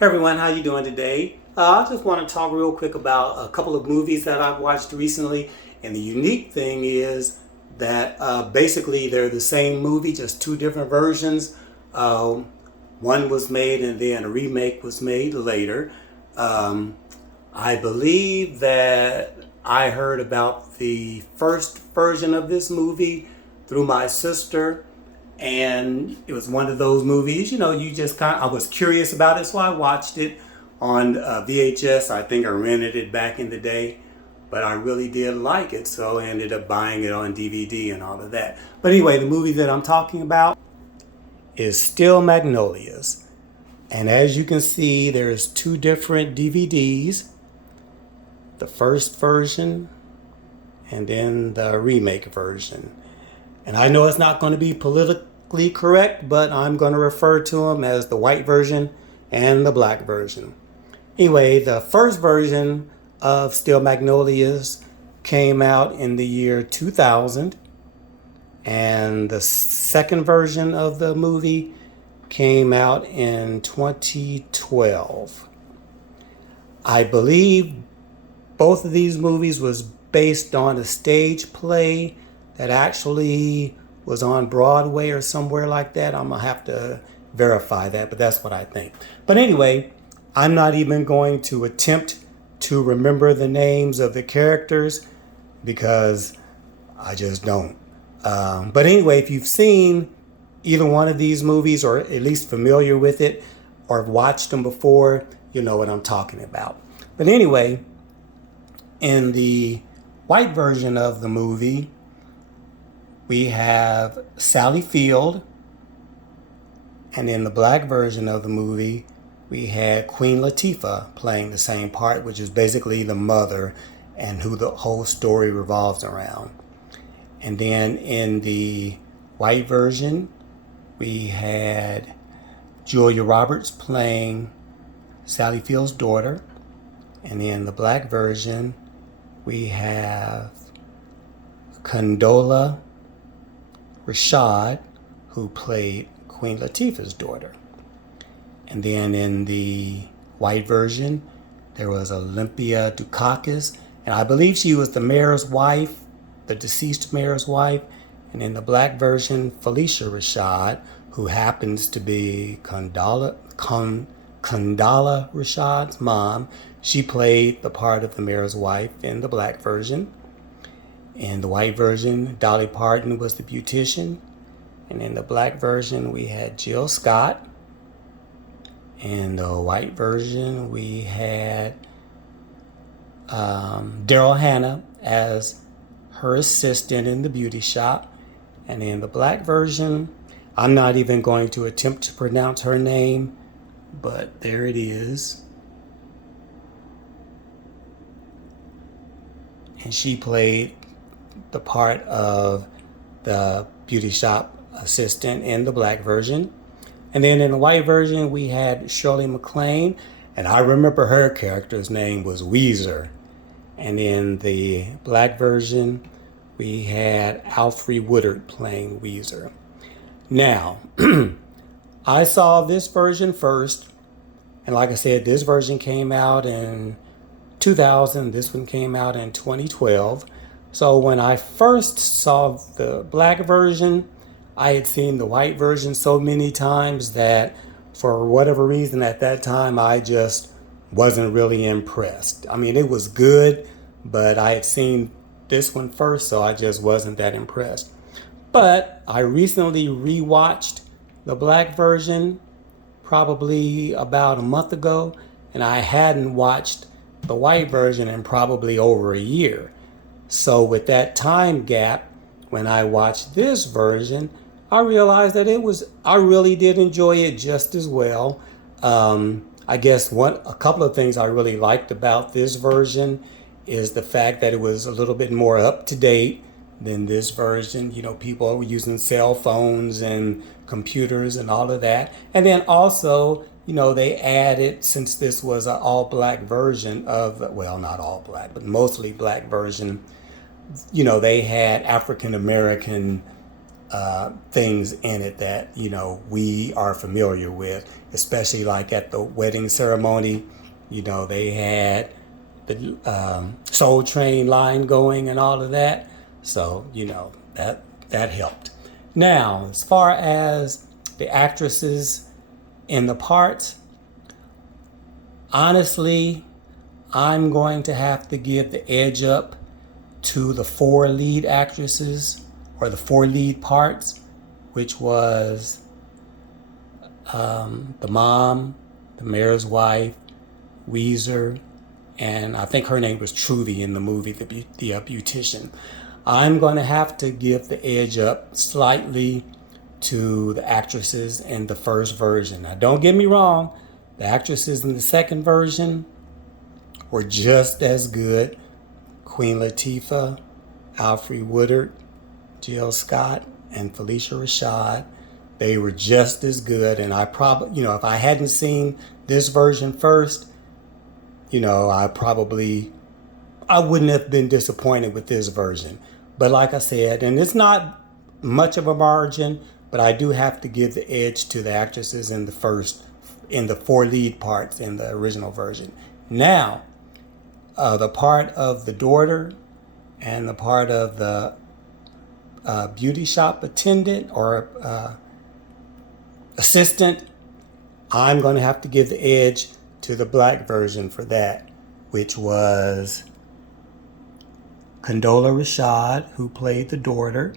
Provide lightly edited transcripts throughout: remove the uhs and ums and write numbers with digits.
Hey everyone, how you doing today? I just want to talk real quick about a couple of movies that I've watched recently. And the unique thing is that basically they're the same movie, just two different versions. Um, One was made and then a remake was made later. Um, I believe that I heard about the first version of this movie through my sister, and it was one of those movies, you just I was curious about it, so I watched it on VHS. I think I rented it back in the day, but I really did like it, so I ended up buying it on DVD and all of that. But anyway, the movie that I'm talking about is Still Magnolias. And as you can see, there's two different DVDs, the first version and then the remake version. And I know it's not going to be politically correct, but I'm going to refer to them as the white version and the black version. Anyway, the first version of Still Magnolias came out in the year 2000, and the second version of the movie came out in 2012. I believe both of these movies was based on a stage play that actually was on Broadway or somewhere like that. I'm gonna have to verify that, but that's what I think. But anyway, I'm not even going to attempt to remember the names of the characters because I just don't. But anyway, if you've seen either one of these movies, or at least familiar with it, or have watched them before, you know what I'm talking about. But anyway, in the white version of the movie, we have Sally Field, and in the black version of the movie, we had Queen Latifah playing the same part, which is basically the mother and who the whole story revolves around. And then in the white version, we had Julia Roberts playing Sally Field's daughter. And in the black version, we have Condola Rashad, who played Queen Latifah's daughter. And then in the white version, there was Olympia Dukakis, and I believe she was the mayor's wife, the deceased mayor's wife. And in the black version, Felicia Rashad, who happens to be Kandala Rashad's mom. She played the part of the mayor's wife in the black version. In the white version, Dolly Parton was the beautician. And in the black version, we had Jill Scott. In the white version, we had Daryl Hannah as her assistant in the beauty shop. And in the black version, I'm not even going to attempt to pronounce her name, but there it is. And she played the part of the beauty shop assistant in the black version. And then in the white version, we had Shirley MacLaine, and I remember her character's name was Weezer. And in the black version, we had Alfre Woodard playing Weezer. Now, I saw this version first, and like I said, this version came out in 2000, this one came out in 2012. So when I first saw the black version, I had seen the white version so many times that for whatever reason at that time, I just wasn't really impressed. I mean, it was good, but I had seen this one first, so I just wasn't that impressed. But I recently rewatched the black version probably about a month ago, and I hadn't watched the white version in probably over a year. So with that time gap, when I watched this version, I realized that I really did enjoy it just as well. I guess a couple of things I really liked about this version is the fact that it was a little bit more up to date than this version. You know, people were using cell phones and computers and all of that. And then also, they added, since this was an all black version well, not all black, but mostly black version, they had African American things in it that, you know, we are familiar with, especially like at the wedding ceremony. You know, they had the Soul Train line going and all of that. So, you know, that helped. Now, as far as the actresses in the parts, honestly, I'm going to have to give the edge up to the 4 lead actresses, or the 4 lead parts, which was the mom, the mayor's wife, Weezer, and I think her name was Truvy in the movie, the beautician. I'm going to have to give the edge up slightly to the actresses in the first version. Now, don't get me wrong, the actresses in the second version were just as good. Queen Latifah, Alfre Woodard, Jill Scott, and Phylicia Rashad, they were just as good. And I probably, you know, if I hadn't seen this version first, you know, I wouldn't have been disappointed with this version. But like I said, and it's not much of a margin, but I do have to give the edge to the actresses in the 4 lead parts in the original version. Now, the part of the daughter and the part of the beauty shop attendant or assistant, I'm going to have to give the edge to the black version for that, which was Condola Rashad, who played the daughter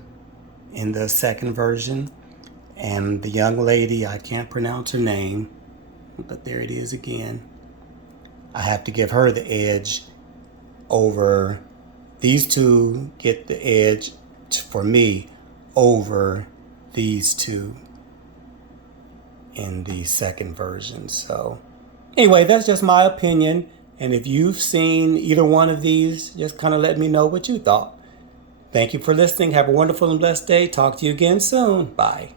in the second version, and the young lady, I can't pronounce her name, but there it is again. I have to give her the edge over, these two get the edge for me over these two in the second version. So anyway, that's just my opinion. And if you've seen either one of these, just kind of let me know what you thought. Thank you for listening. Have a wonderful and blessed day. Talk to you again soon. Bye.